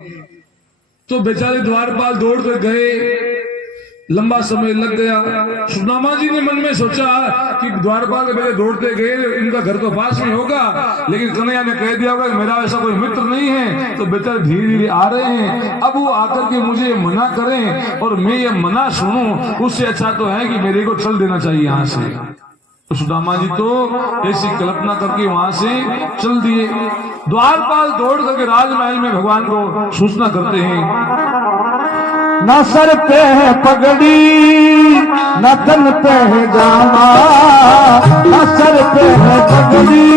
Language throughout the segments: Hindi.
तो बेचारे द्वारपाल दौड़ कर गए, लंबा समय लग गया। सुदामा जी ने मन में सोचा कि द्वारपाल के बेटे दौड़ते गए, इनका घर तो पास में होगा, लेकिन कन्हैया ने कह दिया होगा कि मेरा ऐसा कोई मित्र नहीं है। तो बेचारे धीरे धीरे आ रहे हैं, अब वो आकर के मुझे मना करें और मैं ये मना सुनूं, उससे अच्छा तो है कि मेरे को चल देना चाहिए यहाँ से। तो सुदामा जी तो ऐसी कल्पना करके वहां से चल दिए। द्वारपाल दौड़ करके राजमहल में भगवान को सूचना करते हैं। न सर पे है पगड़ी न तन पे है जामा, न सर पे है पगड़ी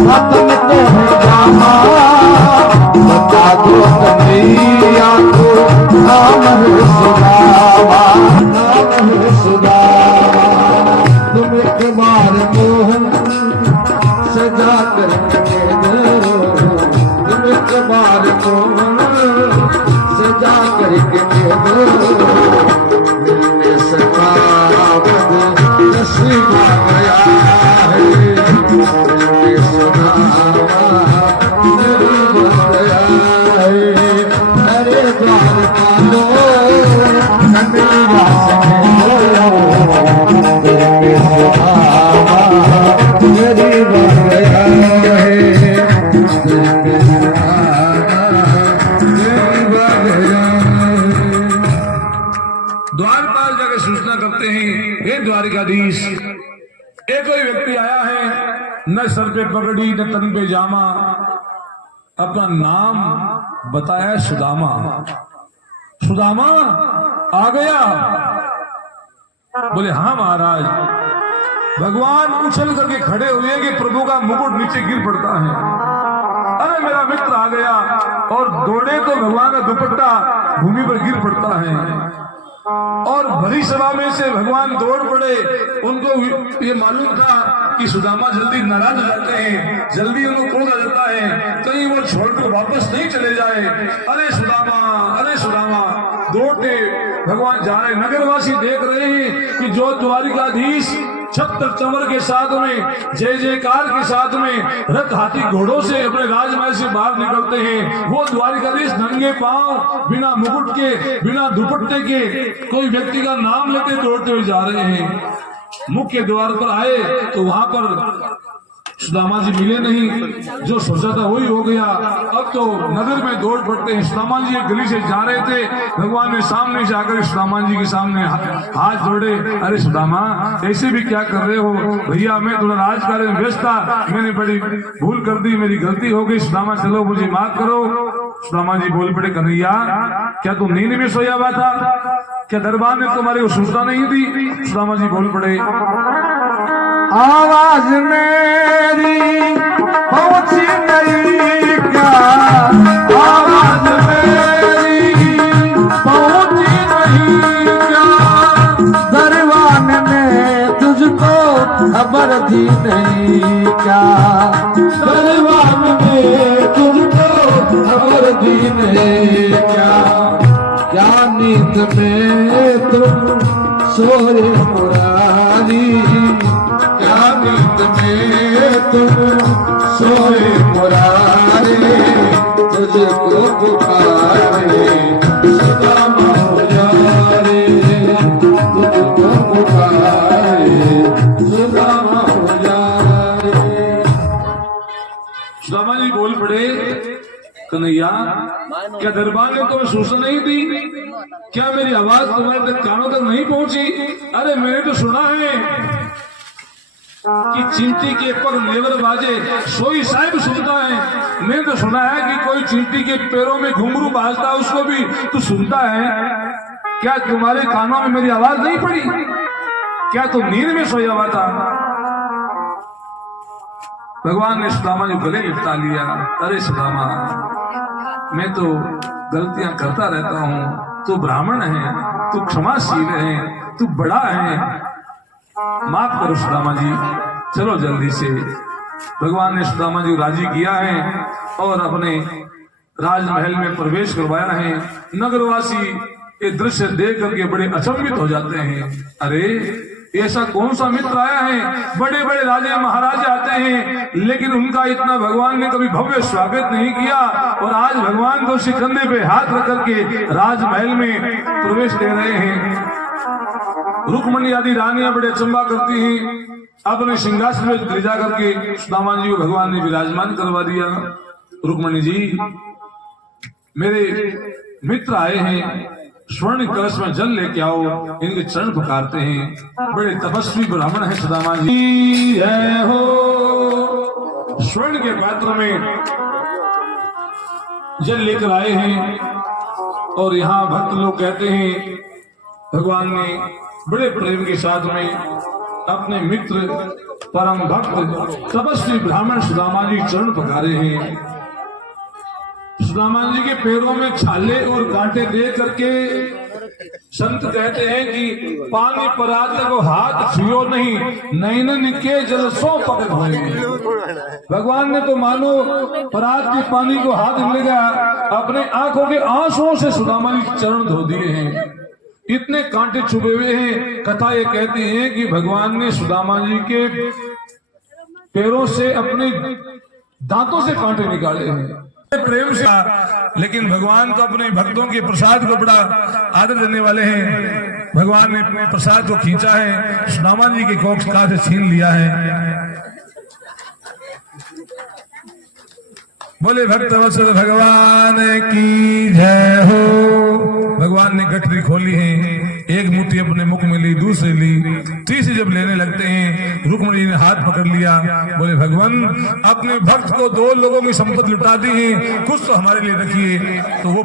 न तन पे है जामा, बता दो कन्हैया को नाम है सुदामा, नाम है सुदामा। तुम एक बार मोहन सजा करके दो, तुम एक बार मोहन सजा करके दो, मिलने सका नसीब आ गया है, मिलने सुदामा नसीब आ गया है। अरे द्वार पालो कन्हैया से मिलने सुदामा नसीब आ गया है, मिलने द्वारपाल जाकर सूचना करते हैं, हे द्वारिकाधीश, एक कोई व्यक्ति आया है, न सर पे पगड़ी न तन पे जामा, अपना नाम बताया है सुदामा। सुदामा आ गया? बोले हाँ महाराज। भगवान उछल करके खड़े हुए कि प्रभु का मुकुट नीचे गिर पड़ता है। अरे मेरा मित्र आ गया, और दौड़े तो भगवान का दुपट्टा भूमि पर गिर पड़ता है, और भरी सभा में से भगवान दौड़ पड़े। उनको ये मालूम था कि सुदामा जल्दी नाराज हो जाते हैं, जल्दी उनको क्रोध आ जाता है, कहीं वो छोड़कर वापस नहीं चले जाए। अरे सुदामा, अरे सुदामा, दौड़ते भगवान जा रहे। नगरवासी देख रहे हैं कि जो द्वारिकाधीश छत्र चंवर के साथ में, जय जयकार के साथ में, रथ हाथी घोड़ों से अपने राजमहल से बाहर निकलते हैं, वो द्वारिकाधीश नंगे पांव, बिना मुकुट के, बिना दुपट्टे के, कोई व्यक्ति का नाम लेते दौड़ते हुए जा रहे हैं। मुख्य द्वार पर आए तो वहां पर सुदामा जी मिले नहीं। जो सोचा था वही हो गया। अब तो नगर में दौड़ पड़ते हैं। सुदामा जी एक गली से जा रहे थे, भगवान ने सामने से आकर सुदामा जी के सामने हाथ जोड़े। अरे सुदामा, ऐसे भी क्या कर रहे हो? भैया मैं थोड़ा राजकार्य में व्यस्त था, मैंने बड़ी भूल कर दी, मेरी गलती हो गई। सुदामा चलो मुझे माफ करो। सुदामा जी बोल पड़े, कन्हैया क्या तुम नींद में सोया हुआ था? क्या दरबार ने तुम्हारे को सूचना नहीं दी? सुदामा जी बोल पड़े, आवाज मेरी पहुंची नहीं क्या, आवाज मेरी पहुंची नहीं क्या, दरबान ने तुझको खबर दी नहीं क्या, दरबान ने तुझको खबर दी नहीं क्या, क्या नींद में तुम सोए मुरारी, क्या नींद में तुम सोए मुरारे, तुझको पुकारे सुदामा हो जा रे, तुझको पुकारे सुदामा हो जा रे। सुदामा जी बोल पड़े, कन्हैया क्या दरबार ने तुम्हें सूचना नहीं दी? क्या मेरी आवाज तुम्हारे तक कानों तक नहीं पहुंची? अरे मैंने तो सुना है कि चिमटी के पर नेवर बाजे सोई साहिब सुनता है। मैंने तो सुना है कि कोई चिमटी के पैरों में घुंघरू बाजता है, उसको भी तू सुनता है। क्या तुम्हारे कानों में मेरी आवाज नहीं पड़ी? क्या तुम नींद में सोया हुआ था? भगवान ने सुदामा जी गले लिपटा लिया। अरे सुदामा, मैं तो गलतियां करता रहता हूँ, तू ब्राह्मण है, तू क्षमाशील है, तू बड़ा है, माफ करो सुदामा जी, चलो जल्दी से। भगवान ने सुदामा जी को राजी किया है और अपने राजमहल में प्रवेश करवाया है। नगरवासी ये दृश्य देख करके बड़े अचंभित हो जाते हैं। अरे ऐसा कौन सा मित्र आया है? बड़े बड़े राजे महाराजे आते हैं, लेकिन उनका इतना भगवान ने कभी भव्य स्वागत नहीं किया। और आज भगवान को कंधे पे हाथ रख करके राजमहल में प्रवेश दे रहे हैं। रुक्मणी आदि रानियां बड़े अचंबा करती हैं। अपने सिंहासन में ले जा करके सुदामा जी को भगवान ने विराजमान करवा दिया। रुक्मणी जी, मेरे मित्र आए हैं, स्वर्ण कलश में जल लेके आओ, इनके चरण पुकारते हैं। बड़े तपस्वी ब्राह्मण है सुदामा जी। जय हो। स्वर्ण के पात्र में जल लेकर आए हैं और यहाँ भक्त लोग कहते हैं भगवान ने बड़े प्रेम के साथ में अपने मित्र परम भक्त तपस्वी ब्राह्मण सुदामा जी चरण पखारे हैं। सुदामा जी के पैरों में छाले और कांटे दे करके संत कहते हैं कि पानी पराते को हाथ छुओ नहीं, नैनन के जल सो पकड़ होए। भगवान ने तो मानो परात के पानी को हाथ मिलेगा, अपने आंखों के आंसुओं से सुदामा जी चरण धो दिए हैं। इतने कांटे छुपे हुए हैं। कथा ये कहती है कि भगवान ने सुदामा जी के पैरों से अपने दांतों से कांटे निकाले हैं प्रेम से। लेकिन भगवान तो अपने भक्तों के प्रसाद को बड़ा आदर देने वाले हैं। भगवान ने अपने प्रसाद को खींचा है, सुदामा जी के कोख का से छीन लिया है। बोले भक्तवत्सल भगवान की जय हो। भगवान ने गठरी खोली है, एक मुट्ठी अपने मुख में ली, दूसरी ली, तीसरी जब लेने लगते हैं रुक्मणी जी ने हाथ पकड़ लिया। बोले भगवान, अपने भक्त को 2 लोगों की संपत्ति लुटा दी है, कुछ तो हमारे लिए रखिए। तो वो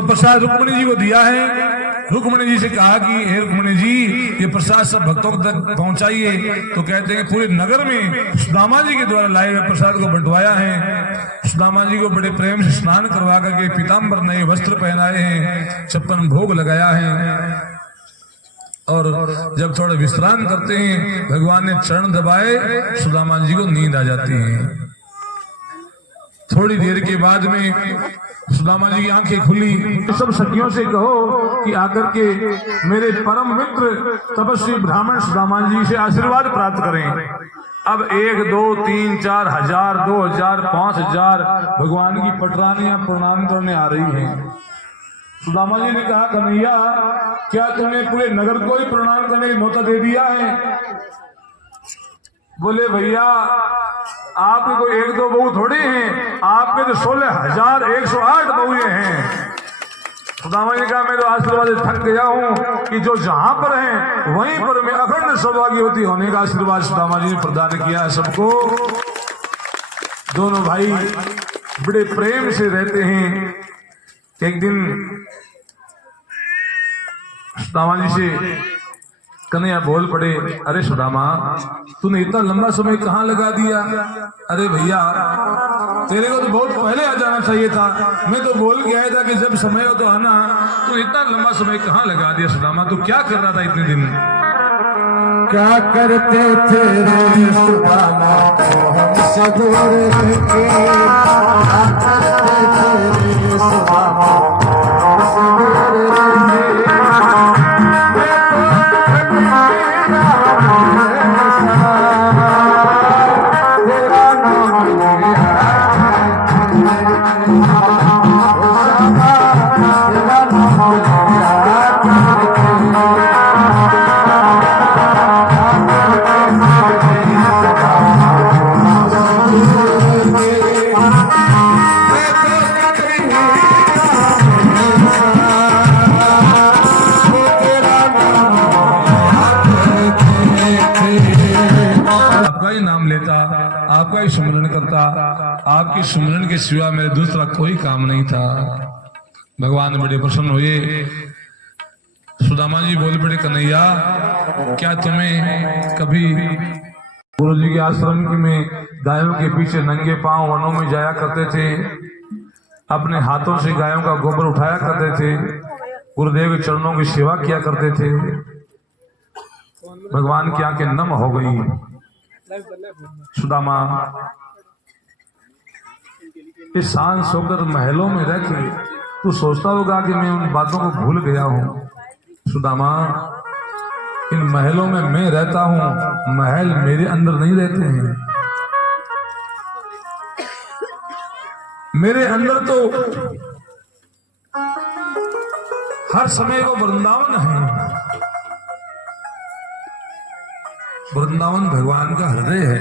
प्रसाद रुक्मणी जी को दिया है। रुक्मणी जी से कहा कि हे रुक्मणी जी, ये प्रसाद सब भक्तों तक पहुंचाइए। तो कहते हैं पूरे नगर में सुदामा जी के द्वारा लाए हुए प्रसाद को बंटवाया है। सुदामा जी को बड़े प्रेम से स्नान करवा करके पीताम्बर नए वस्त्र पहनाए हैं, 56 भोग लगाया है। और जब थोड़ा विश्राम करते हैं, भगवान ने चरण दबाए, सुदामा जी को नींद आ जाती है। थोड़ी देर के बाद में सुदामा जी की आंखें खुली। सब सखियों से कहो कि आकर के मेरे परम मित्र तपस्वी ब्राह्मण सुदामा जी से आशीर्वाद प्राप्त करें। अब 1 2 3 4 हजार 2000 5000 भगवान की पटरानियां प्रणाम करने आ रही हैं। सुदामा जी ने कहा, कन्हैया, क्या तुम्हें पूरे नगर को ही प्रणाम करने की न्योता दे दिया है? बोले भैया, आपके कोई 1-2 बहू थोड़ी हैं, आपके तो 16,108 बहुएं हैं। सुदामा जी ने कहा, मैं तो आशीर्वाद थक गया हूं कि जो जहां पर हैं वहीं पर मैं अखंड सौभाग्यवती होने का आशीर्वाद सुदामा जी ने प्रदान किया है सबको। दोनों भाई बड़े प्रेम से रहते हैं। एक दिन सुदामा जी से कन्हैया बोल पड़े, अरे सुदामा, तूने इतना लंबा समय कहाँ लगा दिया? अरे भैया, तेरे को तो बहुत पहले आ जाना चाहिए था। मैं तो बोल के आया था कि जब समय हो तो आना। तू इतना लंबा समय कहाँ लगा दिया सुदामा? तू क्या कर रहा था इतने दिन? क्या करते थे रे सुदामा, हमसे दूर के? क्या करते थे रे सुदामा, हमसे दूर के? आपका ही सुमरण करता, आपके सुमरण के सिवा मेरे दूसरा कोई काम नहीं था। भगवान बड़े प्रसन्न हुए। सुदामा जी बोल पड़े, कन्हैया, क्या तुम्हें कभी गुरु जी के आश्रम में गायों के पीछे नंगे पांव वनों में जाया करते थे, अपने हाथों से गायों का गोबर उठाया करते थे, गुरुदेव के चरणों की सेवा किया करते थे? भगवान की आंखें नम हो गई। सुदामा, इस शान सोकर महलों में रह के तू सोचता होगा कि मैं उन बातों को भूल गया हूं। सुदामा, इन महलों में मैं रहता हूं, महल मेरे अंदर नहीं रहते हैं। मेरे अंदर तो हर समय वो वृंदावन है। वृंदावन भगवान का हृदय है।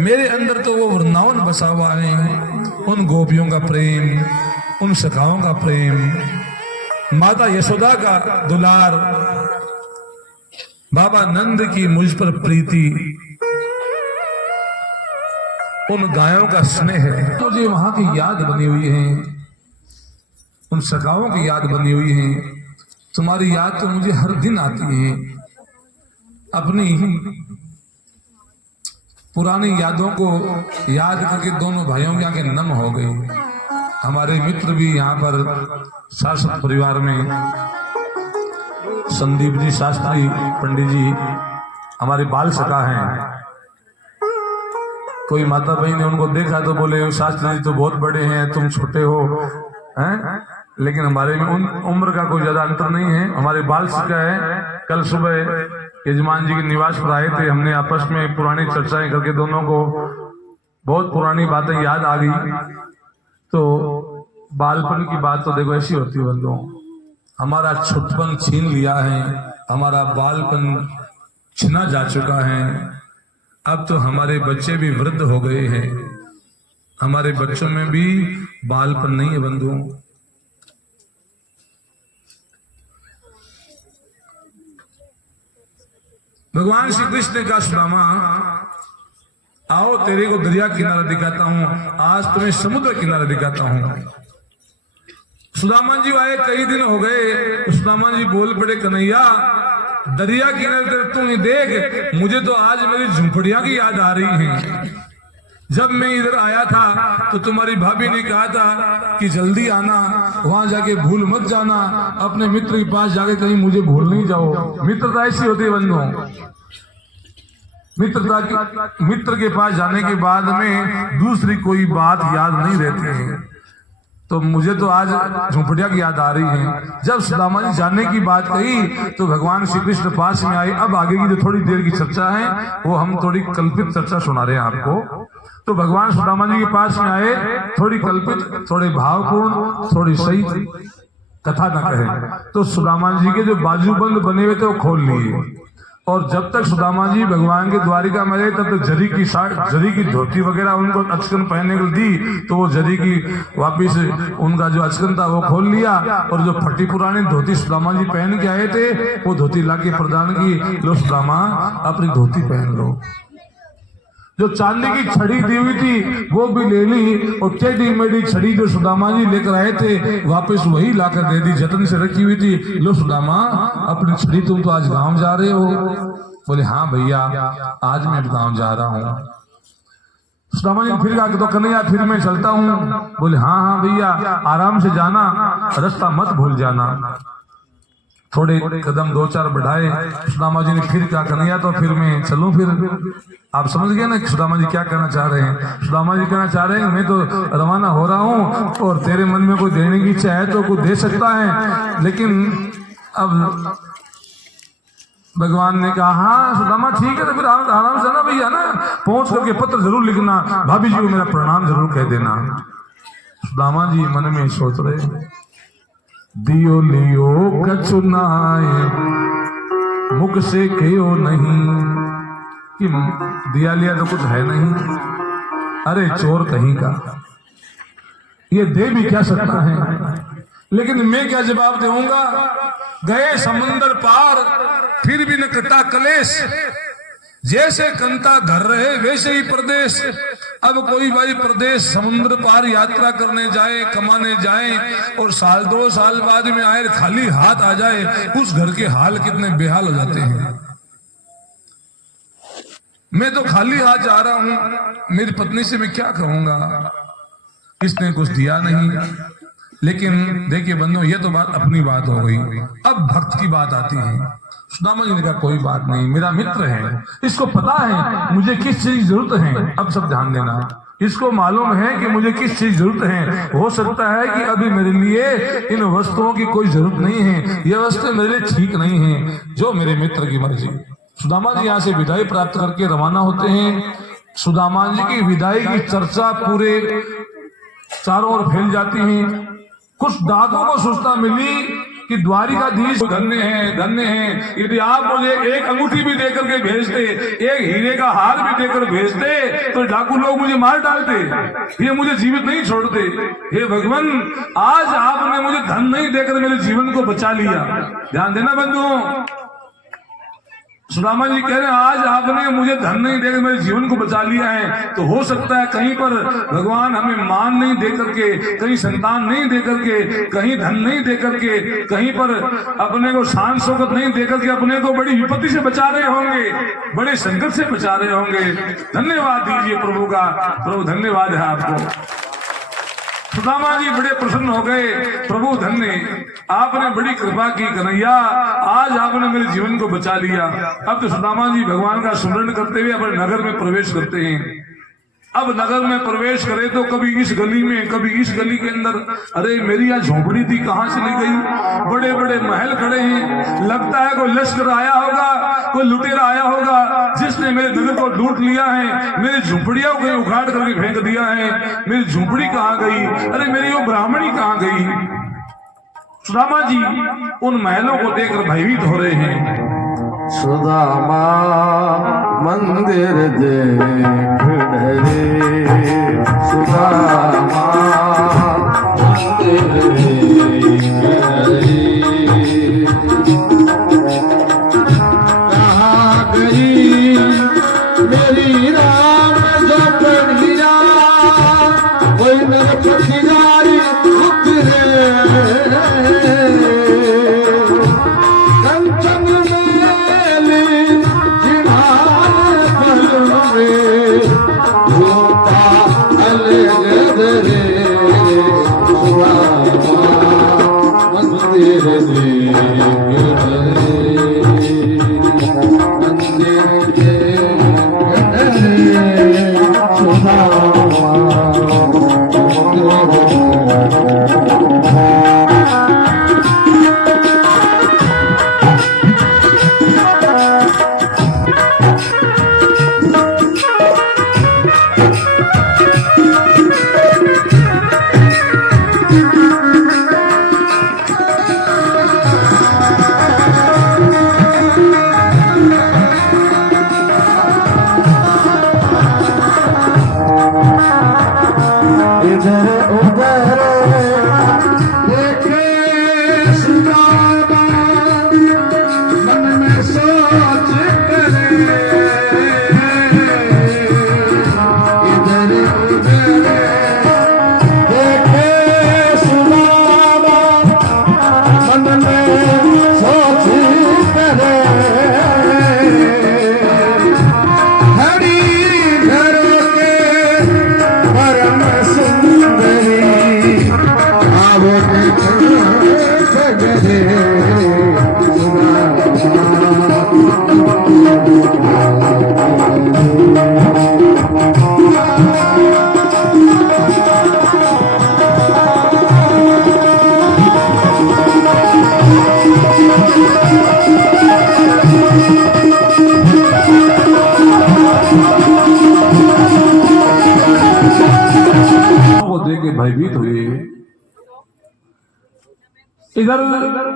मेरे अंदर तो वो वृंदावन बसा हुआ है। उन गोपियों का प्रेम, उन सखाओं का प्रेम, माता यशोदा का दुलार, बाबा नंद की मुझ पर प्रीति, उन गायों का स्नेह है। मुझे वहां की याद बनी हुई है, उन सखाओं की याद बनी हुई है। तुम्हारी याद तो मुझे हर दिन आती है। अपनी पुरानी यादों को याद करके दोनों भाइयों की आंखें नम हो गई। हमारे मित्र भी यहाँ पर शासक परिवार में संदीप जी शास्त्री पंडित जी हमारे बाल सखा हैं। कोई माता बहन ने उनको देखा तो बोले शास्त्री जी तो बहुत बड़े हैं, तुम छोटे हो हैं। लेकिन हमारे में उन उम्र का कोई ज्यादा अंतर नहीं है। हमारे बाल सखा है। कल सुबह यजमान जी के निवास पर आए थे। हमने आपस में पुरानी चर्चाएं करके दोनों को बहुत पुरानी बातें याद आ गई। तो बालपन की बात तो देखो ऐसी होती है बंधुओं, हमारा छुटपन छीन लिया है, हमारा बालपन छिना जा चुका है। अब तो हमारे बच्चे भी वृद्ध हो गए हैं। हमारे बच्चों में भी बालपन नहीं है बंधुओं। भगवान श्री कृष्ण ने कहा, सुदामा आओ तेरे को दरिया किनारा दिखाता हूं, आज तुम्हें समुद्र किनारा दिखाता हूं। सुदामा जी आए, कई दिन हो गए। सुदामा जी बोल पड़े, कन्हैया दरिया किनारे तुम ही देख, मुझे तो आज मेरी झुंपड़ियां की याद आ रही है। जब मैं इधर आया था तो तुम्हारी भाभी ने कहा था कि जल्दी आना, वहां जाके भूल मत जाना, अपने मित्र के पास जाके कहीं मुझे भूल नहीं जाओ। मित्रता ऐसी होती है बंधुओं, मित्र के पास जाने के बाद में दूसरी कोई बात याद नहीं रहती है। तो मुझे तो आज झोंपड़िया की याद आ रही है। जब सुदामा जी जाने की बात कही तो भगवान श्री कृष्ण पास में आए। अब आगे की जो थोड़ी देर की चर्चा है वो हम थोड़ी कल्पित चर्चा सुना रहे हैं आपको। तो भगवान सुदामा जी के पास में आए, थोड़ी कल्पित, थोड़ी भावपूर्ण, थोड़ी सही कथा न कहे। तो सुदामा जी के जो बाजूबंद बने हुए थे वो खोल लिए। और जब तक सुदामा जी भगवान के द्वारिका में रहे तब तक जरी की धोती वगैरह उनको अचकन पहनने को दी, तो वो जरी की वापिस उनका जो अचकन था वो खोल लिया। और जो फटी पुरानी धोती सुदामा जी पहन के आए थे वो धोती लाके प्रदान की, लो सुदामा अपनी धोती पहन लो। जो चांदी की छड़ी दी हुई थी वो भी ले ली, और टेढ़ी मेढ़ी छड़ी जो सुदामा जी लेकर आए थे वापस वही लाकर दे दी, जतन से रखी हुई थी। लो सुदामा अपनी छड़ी, तुम तो आज गांव जा रहे हो। बोले हाँ भैया आज मैं गांव जा रहा हूँ। सुदामा जी फिर कहा तो कन्हैया फिर मैं चलता हूँ। बोले हाँ भैया आराम से जाना, रास्ता मत भूल जाना। थोड़े कदम दो चार बढ़ाए, सुदामा जी ने फिर कहा कन्हैया तो फिर मैं चलूं। फिर आप समझ गए ना सुदामा जी क्या कहना चाह रहे हैं। सुदामा जी कहना चाह रहे हैं मैं तो रवाना हो रहा हूं और तेरे मन में कोई देने की इच्छा है तो कोई दे सकता है। लेकिन अब भगवान ने कहा हाँ सुदामा ठीक है, तो फिर आराम से ना भैया ना पहुंच करके पत्र जरूर लिखना, भाभी जी को मेरा प्रणाम जरूर कह देना। सुदामा जी मन में सोच रहे, दियो लियो कचुनाए मुख से कहो नहीं, कि दिया लिया तो कुछ है नहीं, अरे चोर कहीं का, ये दे भी क्या सकता है। लेकिन मैं क्या जवाब दूंगा, गए समंदर पार फिर भी न कटा कलेश, जैसे कंता घर रहे वैसे ही प्रदेश। अब कोई भाई प्रदेश समुद्र पार यात्रा करने जाए, कमाने जाए, और साल दो साल बाद में आए खाली हाथ आ जाए, उस घर के हाल कितने बेहाल हो जाते हैं। मैं तो खाली हाथ जा रहा हूं, मेरी पत्नी से मैं क्या कहूंगा, इसने कुछ दिया नहीं। लेकिन देखिए बंधुओं ये तो बात अपनी बात हो गई। अब भक्त की बात आती है। सुदामा जी ने कहा कोई बात नहीं, मेरा मित्र है, इसको पता है मुझे किस चीज की जरूरत है। अब सब ध्यान देना, इसको मालूम है कि मुझे किस चीज जरूरत है। हो सकता है कि अभी मेरे लिए इन वस्तुओं की कोई जरूरत नहीं है, ये वस्तु मेरे लिए ठीक नहीं है, जो मेरे मित्र की मर्जी। सुदामा जी यहाँ से विदाई प्राप्त करके रवाना होते हैं। सुदामा जी की विदाई की चर्चा पूरे चारों ओर फैल जाती है। कुछ दादों को सूचना मिली कि द्वारिकाधीश धन्य है, यदि आप मुझे एक अंगूठी भी देकर के भेजते, एक हीरे का हार भी देकर भेजते, तो डाकू लोग मुझे मार डालते, ये मुझे जीवित नहीं छोड़ते। हे भगवान, आज आपने मुझे धन नहीं देकर मेरे जीवन को बचा लिया। ध्यान देना बंधुओं, सुदामा जी कह रहे हैं आज आपने मुझे धन नहीं देकर मेरे जीवन को बचा लिया है। तो हो सकता है कहीं पर भगवान हमें मान नहीं दे करके, कहीं संतान नहीं दे करके, कहीं धन नहीं दे करके, कहीं पर अपने को शान शौकत नहीं दे करके अपने को बड़ी विपत्ति से बचा रहे होंगे, बड़े संकट से बचा रहे होंगे। धन्यवाद दीजिए प्रभु का। प्रभु धन्यवाद है आपको। सुदामा जी बड़े प्रसन्न हो गए। प्रभु धन्य, आपने बड़ी कृपा की कन्हैया, आज आपने मेरे जीवन को बचा लिया। अब तो सुदामा जी भगवान का स्मरण करते हुए अपने नगर में प्रवेश करते हैं। अब नगर में प्रवेश करे तो कभी इस गली में, कभी इस गली के अंदर, अरे मेरी यहाँ झोपड़ी थी कहाँ चली गई। बड़े बड़े महल खड़े हैं, लगता है कोई लश्कर आया होगा, कोई लुटेरा आया होगा जिसने मेरे नगर को लूट लिया है, मेरी झोपड़ियों को उखाड़ करके फेंक दिया है। मेरी झोपड़ी कहाँ गई, अरे मेरी वो ब्राह्मणी कहाँ गई। सुदामा जी उन महलों को देखकर भयभीत हो रहे हैं। सुदामा मंदिर देख डरे, सुदामा मंदिर देख डरे। कहाँ गई मेरी राम जपनिया, कोई नरपति नारी उतरे। भयभीत हुए। इधर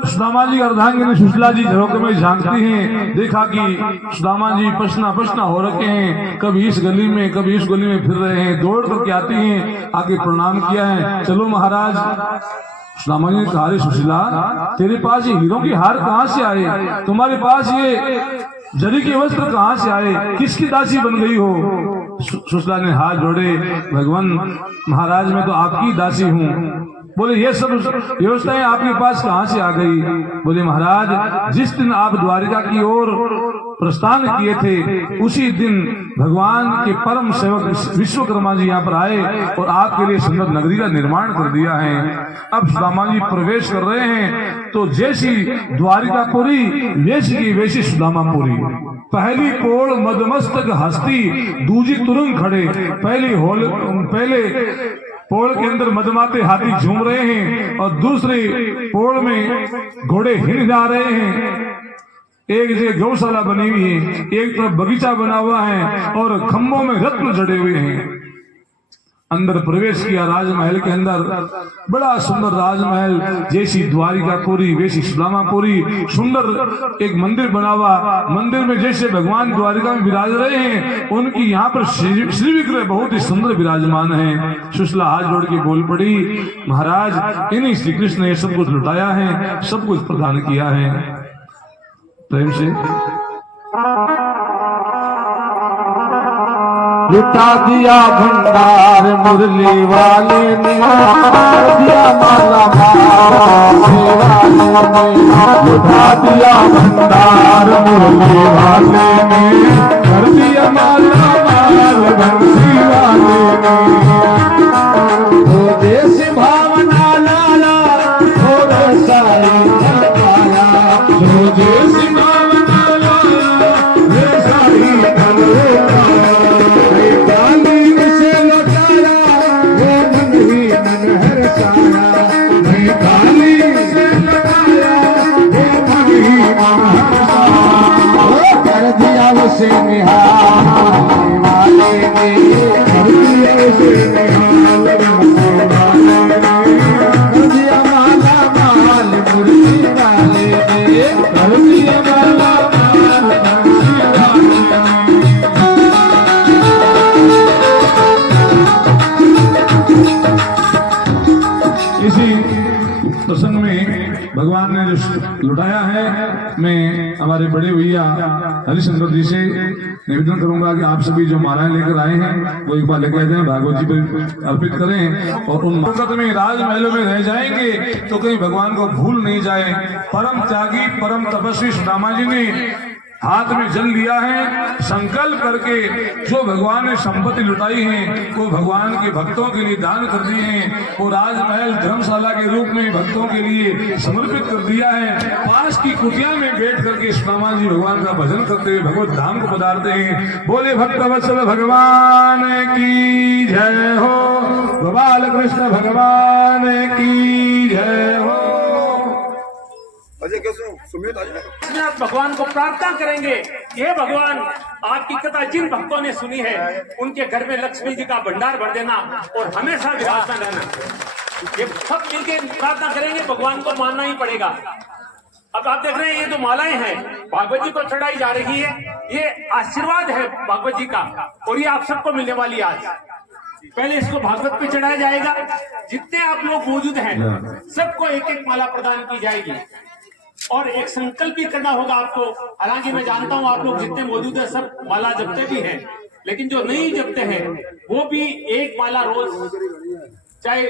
सुदामा जी अर्धांगिनी सुशीला जी झरोखे में झांकती हैं, देखा कि सुदामा जी पसना पसना हो रखे हैं, कभी इस गली में कभी इस गली में फिर रहे हैं। दौड़ करके आती हैं, आके प्रणाम किया है, चलो महाराज। सुदामा जी ने कहा, अरे सुशीला, तेरे पास ये हीरों के हार कहाँ से आए, तुम्हारे पास ये जरी के वस्त्र कहाँ से आए, किसकी दासी बन गई हो। सुशीला ने हाथ जोड़े, भगवान महाराज मैं तो आपकी दासी हूँ। बोले ये सब व्यवस्थाएं आपके पास कहां से आ गई? बोले महाराज, जिस दिन आप द्वारिका की ओर प्रस्थान किए थे उसी दिन भगवान के परम सेवक विश्वकर्मा जी यहाँ पर आए और आपके लिए सुंदर नगरी का निर्माण कर दिया है। अब सुदामा जी प्रवेश कर रहे हैं तो जैसी द्वारिकापुरी वैसी की वैसी सुदामापुरी। पहली पोड़ मदमस्तक हस्ती दूजी तुरंग खड़े। पहले पोड़ के अंदर मदमाते हाथी झूम रहे हैं और दूसरे पोड़ में घोड़े हिल जा रहे हैं। एक जगह गौशाला बनी हुई है, एक तरफ बगीचा बना हुआ है और खंभों में रत्न जड़े हुए हैं। अंदर प्रवेश किया राजमहल के अंदर, बड़ा सुंदर राजमहल, जैसी द्वारिकापुरी वैसी सुदामापुरी। सुंदर एक मंदिर बना हुआ, मंदिर में जैसे भगवान द्वारिका में विराज रहे हैं उनकी यहाँ पर श्री विग्रह बहुत ही सुंदर विराजमान है। सुशीला हाथ जोड़ के बोल पड़ी, महाराज इन्हीं श्री कृष्ण ने सब कुछ लुटाया है, सब कुछ प्रदान किया है। प्रेम से लुटा दिया भंडार मुरली वाले ने, दिया माला वाले ने, लुटा दिया भंडार मुरली वाले ने, कर दिया माला बंसी वाले ने। ओ देश भावना लाला थोड़ा साई चल पाया, जो देश भावना लाला रे साई चल पाया। से निहाल वाले ने, कर दिया उसे निहाल वाले ने, कर दिया माला माल मुरली वाले ने, कर दिया माला माल मुरली वाले ने। इसी प्रसंग में भगवान ने जो लुटाया है, मैं हमारे बड़े भैया हरिशंकर जी से निवेदन करूंगा कि आप सभी जो मालाएं लेकर आए हैं वो एक बार लेकर जाएं, भागवत जी पर अर्पित करें और उन मुकत में राजमहलों में रह जाएंगे तो कहीं भगवान को भूल नहीं जाए। परम त्यागी परम तपस्वी सुदामा जी ने हाथ में जल लिया है, संकल्प करके जो भगवान ने संपत्ति लुटाई है वो भगवान के भक्तों के लिए दान कर दिए हैं। वो राजमहल धर्मशाला के रूप में भक्तों के लिए समर्पित कर दिया है। पास की कुटिया में बैठ करके सुदामा जी भगवान का भजन करते हुए भगवत धाम को पधारते हैं। बोले भक्त वत्सल भगवान की जय हो, गोपाल कृष्ण भगवान की जय हो। भगवान को प्रार्थना करेंगे, ये भगवान आपकी कथा जिन भक्तों ने सुनी है उनके घर में लक्ष्मी जी का भंडार भर देना और हमेशा विराजमान रहना। ये सब मिलकर प्रार्थना करेंगे, भगवान को मानना ही पड़ेगा। अब आप देख रहे हैं ये जो मालाएं हैं भागवत जी को चढ़ाई जा रही है, ये आशीर्वाद है भागवत जी का और ये आप सबको मिलने वाली आज। पहले इसको भागवत पे चढ़ाया जाएगा, जितने आप लोग मौजूद हैं सबको एक एक माला प्रदान की जाएगी और एक संकल्प भी करना होगा आपको। हालांकि मैं जानता हूं आप लोग जितने मौजूद हैं सब माला जपते भी हैं, लेकिन जो नहीं जपते हैं वो भी एक माला रोज, चाहे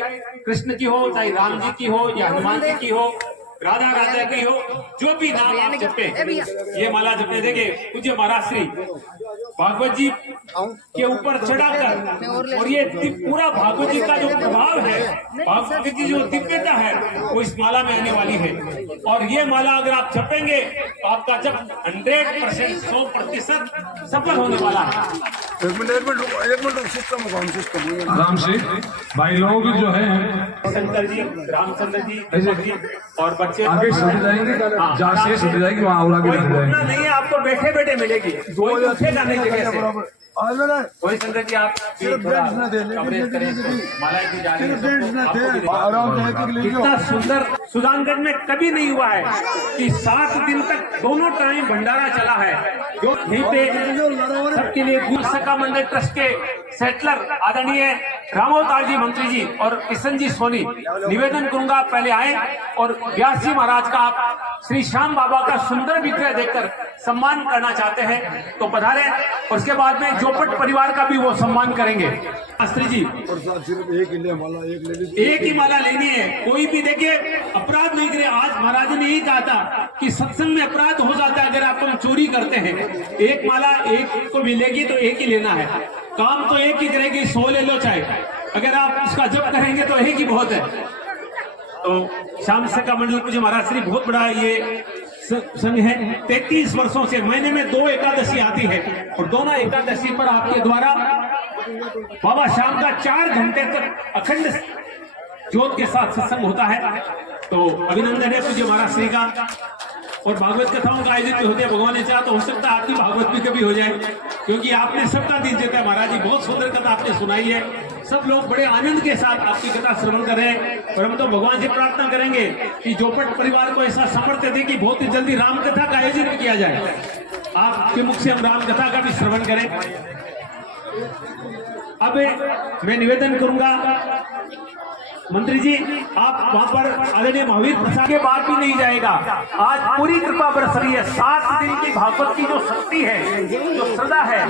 कृष्ण की हो, चाहे राम जी की हो या हनुमान जी की हो, राधा राधा की हो, जो भी नाम आप जपे ये माला जपने देंगे। पूज्य महाराज श्री भागवत जी के ऊपर चढ़ाकर और ये पूरा भागवत जी का जो प्रभाव है, भागवत की जो दिव्यता है वो इस माला में आने वाली है। और ये माला अगर आप जपेंगे तो आपका जप 100% 100% सफल होने वाला है। एक मिनट सिस्टम आराम से भाई लोग जो है शंकर जी, रामचंद्र जी और बच्चे आगे सुन जाएंगे, जहाँ से सुन जाएगी वहाँ और आगे कोई लग घटना जाएंगे। नहीं है, आपको बैठे बैठे मिलेगी, कोई उठेगा नहीं जगह से। कोई शंकर जी आप कवरेज करें, मालाएं की जा रही है। कितना सुंदर सुजानगढ़ में कभी नहीं हुआ है कि 7 दिन तक दोनों टाइम भंडारा चला है। जो यहीं पे सबके लिए गुरु सका मंदिर ट्रस्ट के सेटलर आदरणीय रामोवतार जी मंत्री जी और किशन जी सोनी निवेदन करूंगा पहले आए और व्यास जी महाराज का आप श्री श्याम बाबा का सुंदर विग्रह देखकर सम्मान करना चाहते हैं तो पधारे और उसके बाद में जोपट परिवार का भी वो सम्मान करेंगे। शास्त्री जी और साथ सिर्फ एक ही ले माला, एक ले लीजिए। एक ही माला लेनी है, कोई भी देखिए अपराध नहीं करे। आज महाराज ने यही कहा था कि सत्संग में अपराध हो जाता है अगर आप हम चोरी करते हैं। एक माला एक को मिलेगी तो एक ही लेना है, काम तो एक ही करेगी, 100 ले लो चाहे, अगर आप उसका जप करेंगे तो एक ही बहुत है। तो श्याम सखा मंडल पूज्य महाराज श्री बहुत बड़ा ये संघ है। 33 वर्षों से महीने में 2 एकादशी आती है और दोनों एकादशी पर आपके द्वारा बाबा श्याम का 4 घंटे तक अखंड ज्योत के साथ सत्संग होता है। तो अभिनंदन है पूज्य महाराज श्री का। और भागवत कथाओं का आयोजित होते हैं, भगवान ने चाहा तो हो सकता है आपकी भागवत भी कभी हो जाए, क्योंकि आपने सबका दिल जीता है। महाराज जी बहुत सुंदर कथा आपने सुनाई है, सब लोग बड़े आनंद के साथ आपकी कथा श्रवण कर रहे हैं। और हम तो भगवान से प्रार्थना करेंगे कि जोपट परिवार को ऐसा सामर्थ्य दे कि बहुत ही जल्दी राम कथा का आयोजन किया जाए, आपके मुख से हम राम कथा का भी श्रवण करें। अब मैं निवेदन करूंगा मंत्री जी, आप वहां पर आदरणीय महावीर प्रसाद के बाद भी नहीं जाएगा। आज पूरी कृपा बरस रही है। 7 दिन की भागवत की जो शक्ति है, जो श्रद्धा है,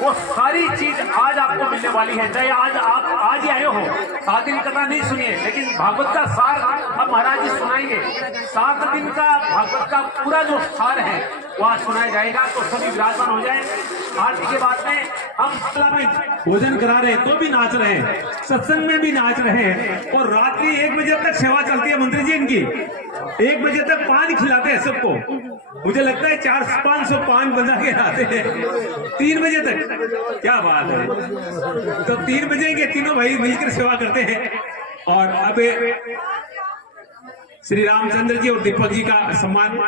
वो सारी चीज आज आपको मिलने वाली है। चाहे आज आप आज ही आए हो, 7 दिन कथा नहीं सुनिए, लेकिन भागवत का सार अब महाराज जी सुनाएंगे। 7 दिन का भागवत का पूरा जो सार है वो आज सुनाया जाएगा। तो सभी विराजमान हो जाए। आज के बाद में हम भोजन करा रहे हैं तो भी नाच रहे हैं, सत्संग में भी नाच रहे हैं, और रात्रि 1 बजे तक सेवा चलती है मंत्री जी इनकी। 1 बजे तक पान खिलाते हैं सबको। मुझे लगता है 400-500 पान बना के आते हैं 3 बजे तक। क्या बात है। तो 3 बजे के तीनों भाई मिलकर सेवा करते हैं। और अब श्री रामचंद्र जी और दीपक जी का सम्मान।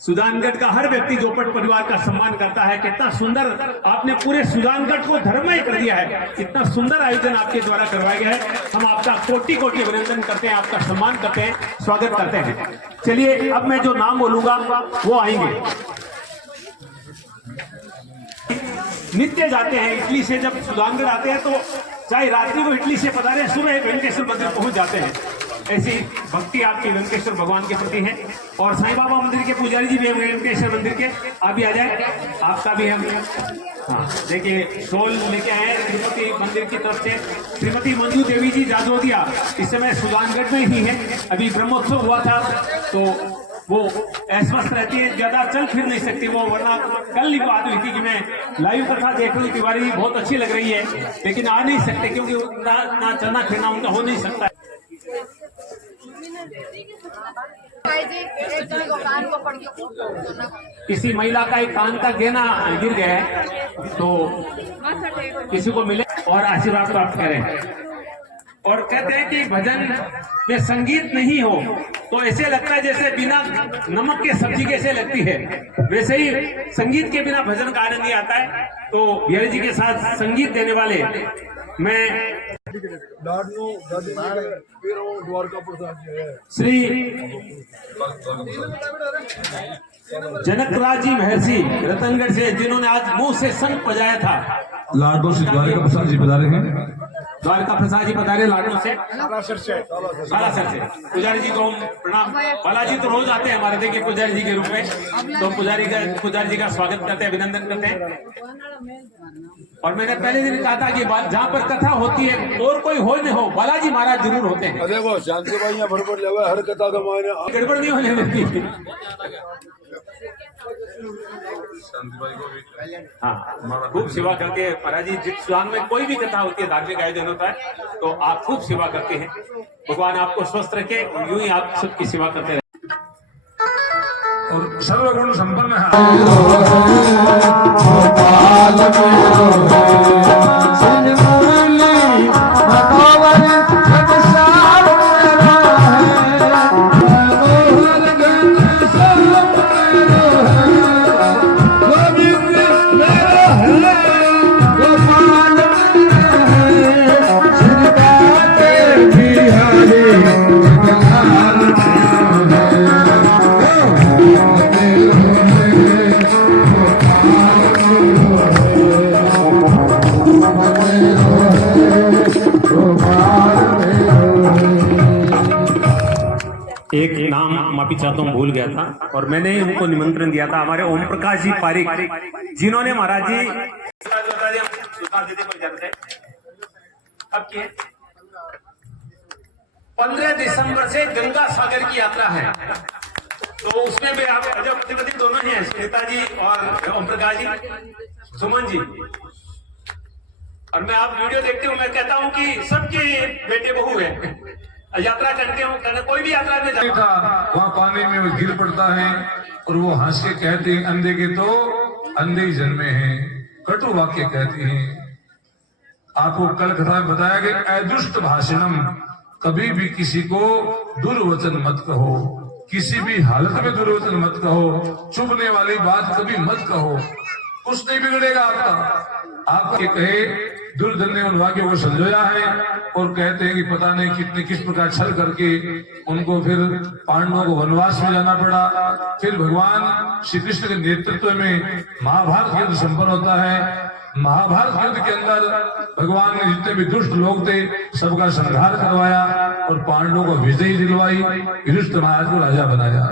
सुजानगढ़ का हर व्यक्ति जोपट परिवार का सम्मान करता है। कितना सुंदर आपने पूरे सुजानगढ़ को धर्ममय कर दिया है। इतना सुंदर आयोजन आपके द्वारा करवाया गया है। हम आपका कोटि कोटि अभिनंदन करते हैं, आपका सम्मान करते हैं, स्वागत करते हैं। चलिए अब मैं जो नाम बोलूंगा वो आएंगे। नित्य जाते हैं इटली से, जब सुजानगढ़ आते हैं तो चाहे रात्रि को इटली से पधारे, सुबह वेंकटेश्वर मंदिर पहुंच जाते हैं। ऐसी भक्ति आपकी वेंकटेश्वर भगवान के प्रति है। और साईं बाबा मंदिर के पुजारी जी भी हैं वेंकटेश्वर मंदिर के, आप भी आ जाए, आपका भी हम देखिए शॉल लेके आए श्रीमती मंदिर की तरफ से। श्रीमती मंजू देवी जी जाजोदिया इस समय सुजानगढ़ में ही है। अभी ब्रह्मोत्सव हुआ था तो वो अस्वस्थ रहती है, ज्यादा चल फिर नहीं सकती वो, वरना कल ही बात हुई थी कि मैं लाइव कथा देख रही हूँ, तिवारी बहुत अच्छी लग रही है, लेकिन आ नहीं सकते क्योंकि ना चलना फिरना उनका हो नहीं सकता। किसी महिला का एक कान का गहना गिर गया है तो किसी को मिले और आशीर्वाद प्राप्त करें। और कहते हैं कि भजन में संगीत नहीं हो तो ऐसे लगता है जैसे बिना नमक के सब्जी कैसे लगती है, वैसे ही संगीत के बिना भजन का आनंद नहीं आता है। तो बिहारी जी के साथ संगीत देने वाले मैं श्री जनकराज जी महर्षि रतनगढ़ से, जिन्होंने आज मुंह से शंख बजाया था। लाडो से द्वारका प्रसाद जी पधारे हैं। द्वारका प्रसाद जी पधारे लाडो से, सालासर से। पुजारी जी को हम प्रणाम। बालाजी तो रोज आते हैं हमारे देखिए पुजारी जी के रूप में, तो पुजारी जी का स्वागत करते हैं, अभिनंदन करते हैं। और मैंने पहले दिन कहा था कि जहाँ पर कथा होती है और कोई हो न हो, बालाजी महाराज जरूर होते हैं। देखो शांति भाई यहाँ भरपूर लेवा हर कथा का मायने गड़बड़ नहीं होने देती। हाँ, खूब सेवा करके महाराज जी, जिस सुहान में कोई भी कथा होती है, धार्मिक आयोजन होता है, तो आप खूब सेवा करते हैं। भगवान आपको स्वस्थ रखे, यूं ही आप सबकी सेवा करते रहे। और सर्वगुण संपन्न है। पूछा तो भूल गया था, और मैंने ही उनको निमंत्रण दिया था, हमारे ओम प्रकाश जी पारिक, जिन्होंने महाराज जी अब 15 दिसंबर से गंगा सागर की यात्रा है, तो उसमें भी आप पति दोनों ही हैं, सुनीता जी और ओम प्रकाश जी, सुमन जी। और मैं आप वीडियो देखते हूँ, मैं कहता हूँ कि सबके बेटे बहू है, यात्रा करते हो, कोई भी यात्रा में था वहाँ पानी में वो गिर पड़ता है और वो हंस के कहते हैं अंधे के तो अंधे ही जन्मे हैं, कटु वाक्य कहते हैं। आपको कल कथा में बताया कि अदुष्ट भाषणम, कभी भी किसी को दुर्वचन मत कहो, किसी भी हालत में दुर्वचन मत कहो, चुभने वाली बात कभी मत कहो, कुछ नहीं बिगड़ेगा आपका। आपके कहे दुर्धन्य उन वाक्यों को संजोया है और कहते हैं कि पता नहीं कितने किस प्रकार छल करके उनको फिर पांडवों को वनवास में जाना पड़ा। फिर भगवान श्री कृष्ण के नेतृत्व में महाभारत युद्ध संपन्न होता है। महाभारत युद्ध के अंदर भगवान ने जितने भी दुष्ट लोग थे सबका संहार करवाया और पांडवों को विजयी दिलवाई, युधिष्ठिर महाराज को राजा बनाया।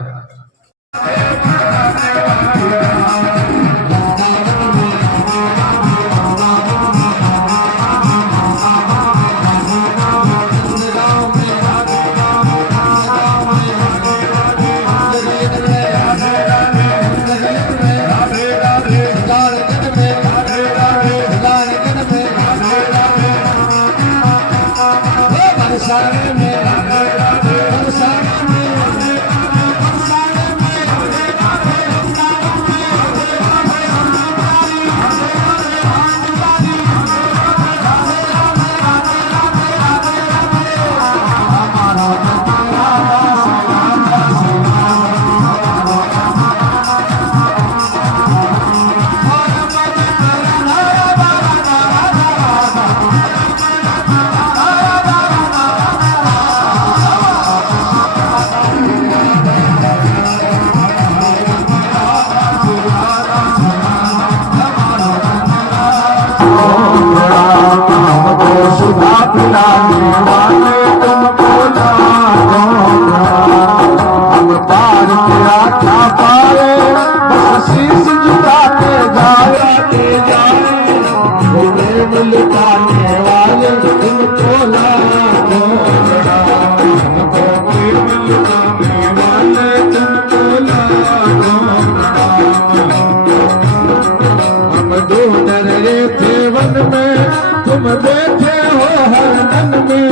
तुम बैठे हो हर मन में,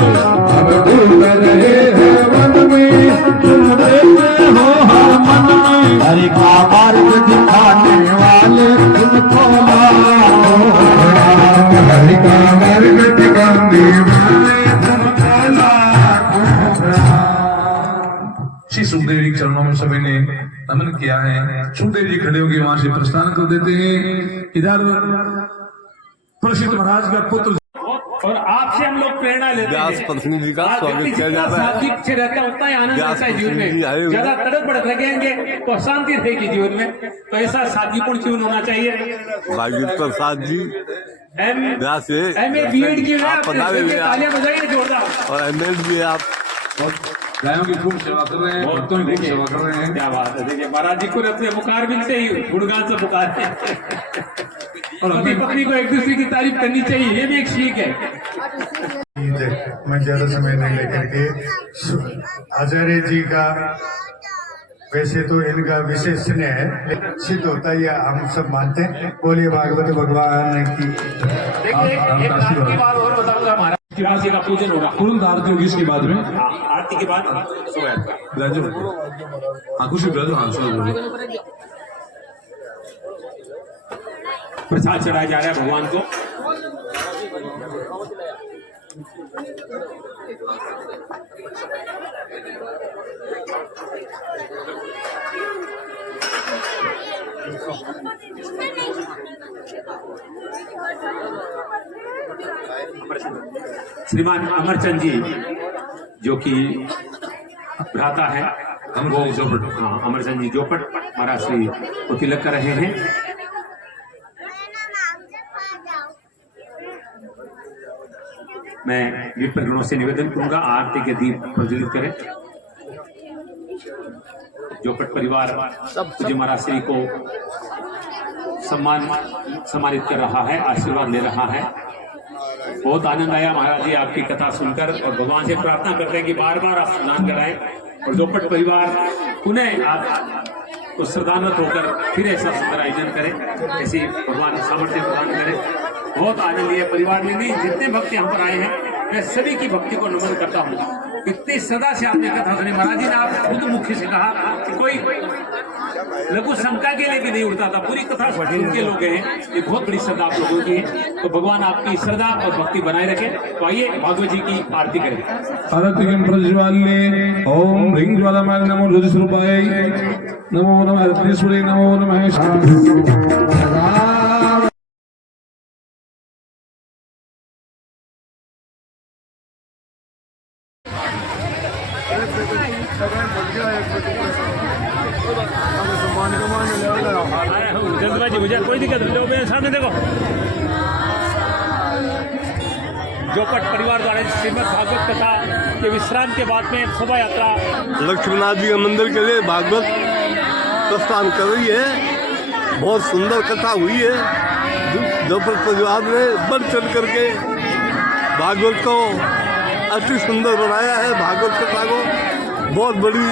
हम ढूंढ रहे हैं वन में, तुम बैठे हो हर मन में, हरि का मार्ग दिखाने वाले तुमको लाओ, हरि का मार्ग दिखाने वाले तुमको लाओ। श्री सुखदेव जी के चरणों में सभी ने नमन किया है। सुखदेव जी खड़े होकर वहां से प्रस्थान कर देते हैं। इधर परीक्षित महाराज का पुत्र और आपसे हम लोग प्रेरणा लेते हैं। प्रतिनिधि का स्वागत किया जा रहा है। पीछे रहता है उतना ही आनंद रहता है जीवन में। ज्यादा तड़क भड़क लगेंगे तो शांति रहेगी जीवन में। तो ऐसा सादगीपूर्ण जीवन होना चाहिए। राजीव प्रसाद जी MA BEd की तालियां बजाइए जोरदार। और ML भी आप गायों की खूब सेवा कर रहे हैं, भक्तों की खूब सेवा कर रहे हैं। क्या बात है। देखिए महाराज जी को अपने मुखार मिलते ही गुणगान से पुकारते हैं और अपनी पत्नी को एक दूसरे की तारीफ करनी चाहिए, ये भी एक सीख है। मैं ज्यादा समय नहीं लेकर के आचार्य जी का वैसे तो इनका विशेष स्नेह है, सिद्ध होता है, हम सब मानते हैं। बोलिए भागवत भगवान की। देखिए एक बात की बात और बताऊंगा, महाराज शिवाजी का पूजन होगा तुरंत आरती होगी इसके बाद में। आरती के बाद बिराजो हाँ खुशी बिराजो हाँ सुनो प्रसाद चढ़ाया जा रहा है भगवान को। श्रीमान अमरचंद जी जो कि भ्राता है अमरचंद जी जोपट महाराज श्री को तिलक कर रहे हैं। मैं विप्रगणों से निवेदन करूंगा आरती के दीप प्रज्वलित करें। जोपट परिवार पूज्य महाराज श्री को सम्मानित कर रहा है, आशीर्वाद ले रहा है। बहुत आनंद आया महाराज जी आपकी कथा सुनकर, और भगवान से प्रार्थना करते हैं कि बार बार आप स्नान कराएं और जोपट परिवार पुनः आप उस श्रद्धान्वित होकर फिर ऐसा सुंदर आयोजन करें, ऐसी भगवान सामर्थ्य प्रदान करें। बहुत आनंद लिया परिवार ने भी, जितने भक्त यहाँ पर आए हैं मैं सभी की भक्ति को नमन करता हूँ। इतनी सदा से आपने कथा सुनी, महाराज जी ने आप खुद मुख्य से कहा कि कोई लघु शंका के लिए भी नहीं उठता था, पूरी कथा सुन के लोग हैं, ये बहुत बड़ी श्रद्धा आप लोगों की है। तो भगवान आपकी श्रद्धा और भक्ति बनाए रखे। तो आइए भागवत जी की आरती करें। आरती किं प्रज्वाल्ये ओम ह्रीं ज्वालामाय नमो ज्योतिस्वरूपाय नमो नमः अग्निस्वरे नमो नमः। जल्दबाजी मुझे कोई दिक्कत नहीं, मेरे सामने देखो। जोपट परिवार द्वारा श्रीमद् भागवत कथा के विश्राम के बाद में शोभा यात्रा लक्ष्मीनाथ जी के मंदिर के लिए भागवत प्रस्थान कर रही है। बहुत सुंदर कथा हुई है। जोपट परिवार ने बढ़ चढ़ करके भागवत को अति सुंदर बनाया है। भागवत कथा को बहुत बड़ी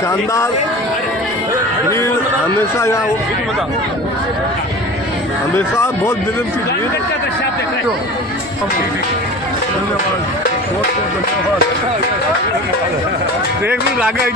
शानदार भीड़ हमेशा यहाँ हमेशा बहुत विलंब की भीड़। एक मिनट आगे